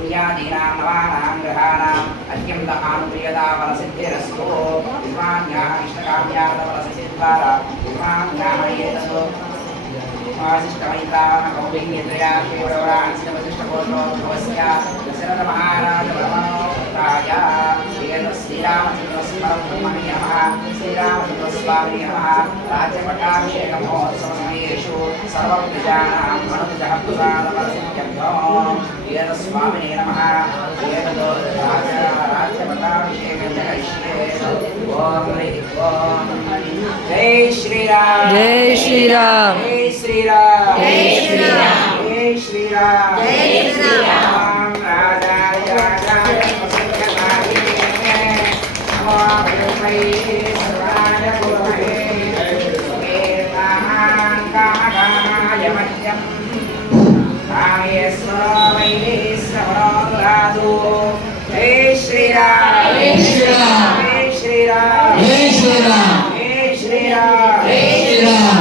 सूर्यादीनां नवानां ग्रहाणाम् अत्यन्त आनुप्रियता फलसिद्धिरस्तु विद्वान्याः इष्टकाम्यार्थफलसिद्धिद्वारा विद्वान्याः एततो वासिष्ठमैत्रावणकौलिन्यत्रया श्रीवरवरांसितवसिष्ठकोशोद्भवस्य दशरथमहाराजवर्मणोक्ताय श्रीरामचन्द्रस्मरब्रह्मणे नमः श्रीरामचन्द्रस्वामिने नमः राज्यपट्टाभिषेकमहोत्सवसमयेषु सर्वप्रजानां मनुजः प्रसादफलसिद्ध्यर्थं स्वामिने नमः राज्यपट्टाभिषेकं करिष्ये ओम जय श्रीराम जय श्रीराम जय श्रीराम जय श्रीराम जय श्रीराम जय श्रीराम राजाय राजाय प्रसन्नताय नमो भगवते सर्वाय गुरवे वेदान् कामाय मह्यं कामेश्वरो वै श्रवणो जय श्रीराम जय श्रीराम जय श्रीराम जय श्रीराम जय श्रीराम जय श्रीराम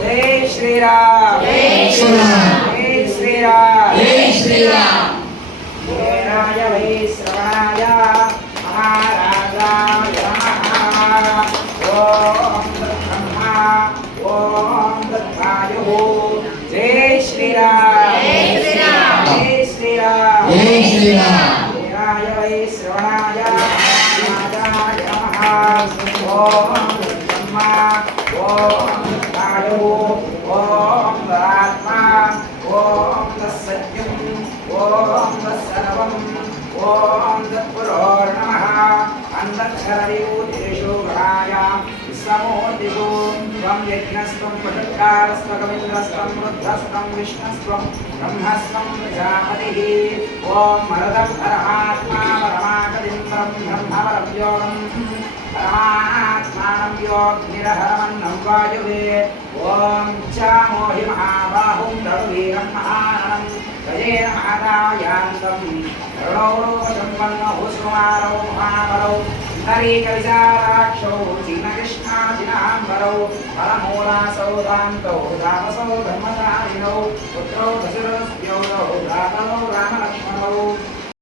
जय श्रीराम जय श्रीराम जय श्रीराम जय श्रीराम राज वै श्रवणाय महाराजाय नमः ओम ब्रह्मा ओम दत्तायो जय श्रीराम जय श्रीराम जय श्रीराम जय श्रीराम राज वै श्रवणाय महाराजाय नमः ओम ब्रह्मा ओम दत्तायो ओम आत्मा ओम तत्सत्यम ओम तत्सर्वम ओम तत्पुरो नमः अंतःक्षरविभूतिषु ग्रहायां समूर्तिषु त्वं यज्ञस्त्वं वषट्कारस्त्वं कवीन्द्रस्त्वं रुद्रस्त्वं विष्णुस्त्वं ब्रह्मस्त्वं प्रजापतिः ओम मरदं परमात्मा परमागतिं ब्रह्मवरं योगं परमात्मानं योग्निरहरमन्नं वायुवे ओम चामोहि महाबाहुं रघुवीरं महारणं गजेन महाकायान्तं करुणौरोपसम्पन्नौ सुकुमारौ महाबलौ हरिकविचाराक्षौ जिनकृष्णाजिनाम्बरौ परमूलासौ दान्तौ तापसौ धर्मचारिणौ पुत्रौ दशरथ्योदौ भ्रातरौ रामलक्ष्मणौ